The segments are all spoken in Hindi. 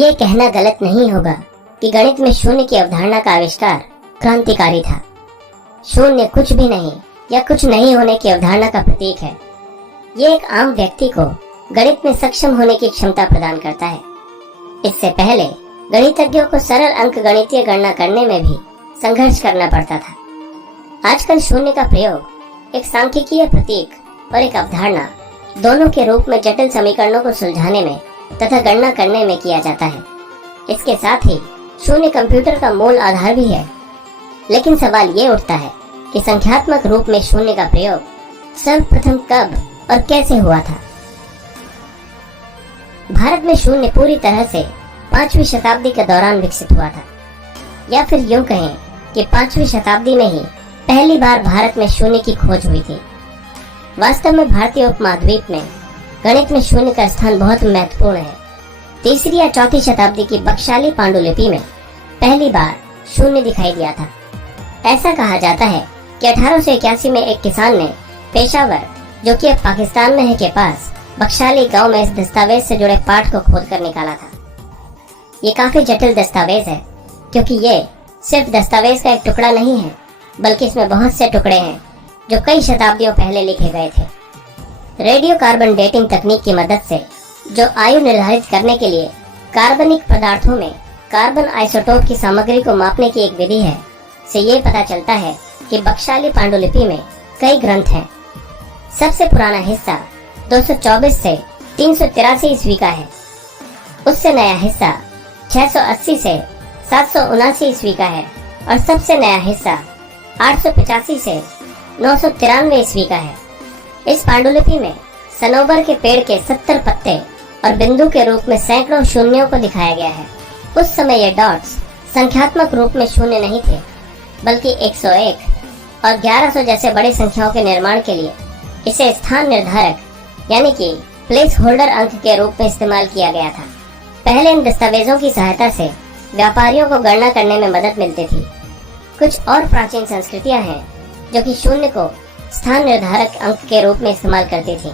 ये कहना गलत नहीं होगा कि गणित में शून्य की अवधारणा का आविष्कार क्रांतिकारी था। शून्य कुछ भी नहीं या कुछ नहीं होने की अवधारणा का प्रतीक है। ये एक आम व्यक्ति को गणित में सक्षम होने की क्षमता प्रदान करता है। इससे पहले गणितज्ञों को सरल अंक गणितीय गणना करने में भी संघर्ष करना पड़ता था। आजकल शून्य का प्रयोग एक सांख्यिकीय प्रतीक और एक अवधारणा दोनों के रूप में जटिल समीकरणों को सुलझाने में तथा गणना करने में किया जाता है। इसके साथ ही शून्य कंप्यूटर का मूल आधार भी है। लेकिन सवाल ये उठता है कि संख्यात्मक रूप में शून्य का प्रयोग सर्वप्रथम कब और कैसे हुआ था। भारत में शून्य पूरी तरह से 5वीं शताब्दी के दौरान विकसित हुआ था, या फिर यूं कहें कि 5वीं शताब्दी में ही पहली बार भारत में शून्य की खोज हुई थी। वास्तव में भारतीय उपमहाद्वीप में गणित में शून्य का स्थान बहुत महत्वपूर्ण है। 3री या 4थी शताब्दी की बख्शाली पांडुलिपि में पहली बार शून्य दिखाई दिया था। ऐसा कहा जाता है कि 1881 में एक किसान ने पेशावर, जो कि अब पाकिस्तान में है, के पास बख्शाली गांव में इस दस्तावेज से जुड़े पाठ को खोद कर निकाला था। ये काफी जटिल दस्तावेज है, क्योंकि ये सिर्फ दस्तावेज का एक टुकड़ा नहीं है, बल्कि इसमें बहुत से टुकड़े हैं जो कई शताब्दियों पहले लिखे गए थे। रेडियो कार्बन डेटिंग तकनीक की मदद से, जो आयु निर्धारित करने के लिए कार्बनिक पदार्थों में कार्बन आइसोटोप की सामग्री को मापने की एक विधि है, से ये पता चलता है कि बख्शाली पांडुलिपि में कई ग्रंथ हैं। सबसे पुराना हिस्सा 224 से 383 ईस्वी का है। उससे नया हिस्सा 680 से 779 ईस्वी का है और सबसे नया हिस्सा 885 से 993 ईस्वी का है। इस पांडुलिपि में सनोबर के पेड़ के 70 पत्ते और बिंदु के रूप में सैकड़ों शून्यों को दिखाया गया है। उस समय ये डॉट्स संख्यात्मक रूप में शून्य नहीं थे, बल्कि 101 और 1100 जैसे बड़ी संख्याओं के निर्माण के लिए इसे स्थान निर्धारक यानी कि प्लेस होल्डर अंक के रूप में इस्तेमाल किया गया था। पहले इन दस्तावेजों की सहायता से व्यापारियों को गणना करने में मदद मिलती थी। कुछ और प्राचीन संस्कृतियां हैं जो कि शून्य को स्थान निर्धारक अंक के रूप में इस्तेमाल करती थी।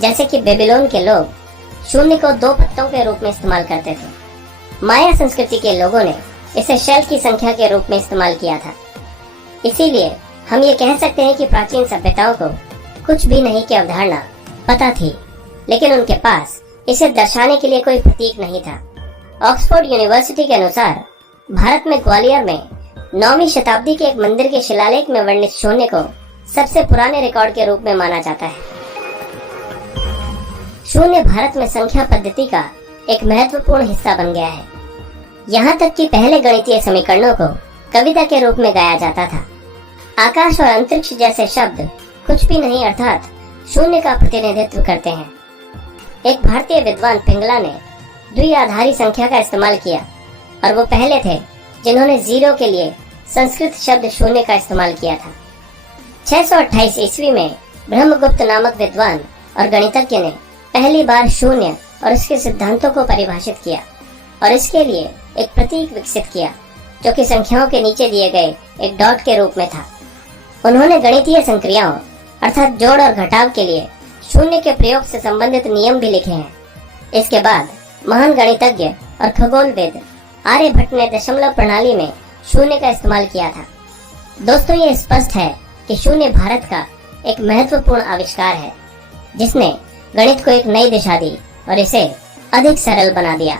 जैसे कि बेबीलोन के लोग शून्य को 2 पत्तों के रूप में इस्तेमाल करते थे। माया संस्कृति के लोगों ने इसे शेल की संख्या के रूप में इस्तेमाल किया था। इसीलिए हम ये कह सकते हैं कि प्राचीन सभ्यताओं को कुछ भी नहीं की अवधारणा पता थी, लेकिन उनके पास इसे दर्शाने के लिए कोई प्रतीक नहीं था। ऑक्सफोर्ड यूनिवर्सिटी के अनुसार भारत में ग्वालियर में 9वीं शताब्दी के एक मंदिर के शिलालेख में वर्णित शून्य को सबसे पुराने रिकॉर्ड के रूप में माना जाता है। शून्य भारत में संख्या पद्धति का एक महत्वपूर्ण हिस्सा बन गया है। यहाँ तक कि पहले गणितीय समीकरणों को कविता के रूप में गाया जाता था। आकाश और अंतरिक्ष जैसे शब्द कुछ भी नहीं अर्थात शून्य का प्रतिनिधित्व करते हैं। एक भारतीय विद्वान पिंगला ने द्विआधारी संख्या का इस्तेमाल किया और वो पहले थे जिन्होंने 0 के लिए संस्कृत शब्द शून्य का इस्तेमाल किया था। 628 ईस्वी में ब्रह्मगुप्त नामक विद्वान और गणितज्ञ ने पहली बार शून्य और उसके सिद्धांतों को परिभाषित किया और इसके लिए एक प्रतीक विकसित किया जो कि संख्याओं के नीचे दिए गए एक डॉट के रूप में था। उन्होंने गणितीय संक्रियाओं अर्थात जोड़ और घटाव के लिए शून्य के प्रयोग से संबंधित नियम भी लिखे हैं। इसके बाद महान गणितज्ञ और खगोलविद आर्यभट्ट ने दशमलव प्रणाली में शून्य का इस्तेमाल किया था। दोस्तों, ये स्पष्ट है कि शून्य भारत का एक महत्वपूर्ण आविष्कार है जिसने गणित को एक नई दिशा दी और इसे अधिक सरल बना दिया।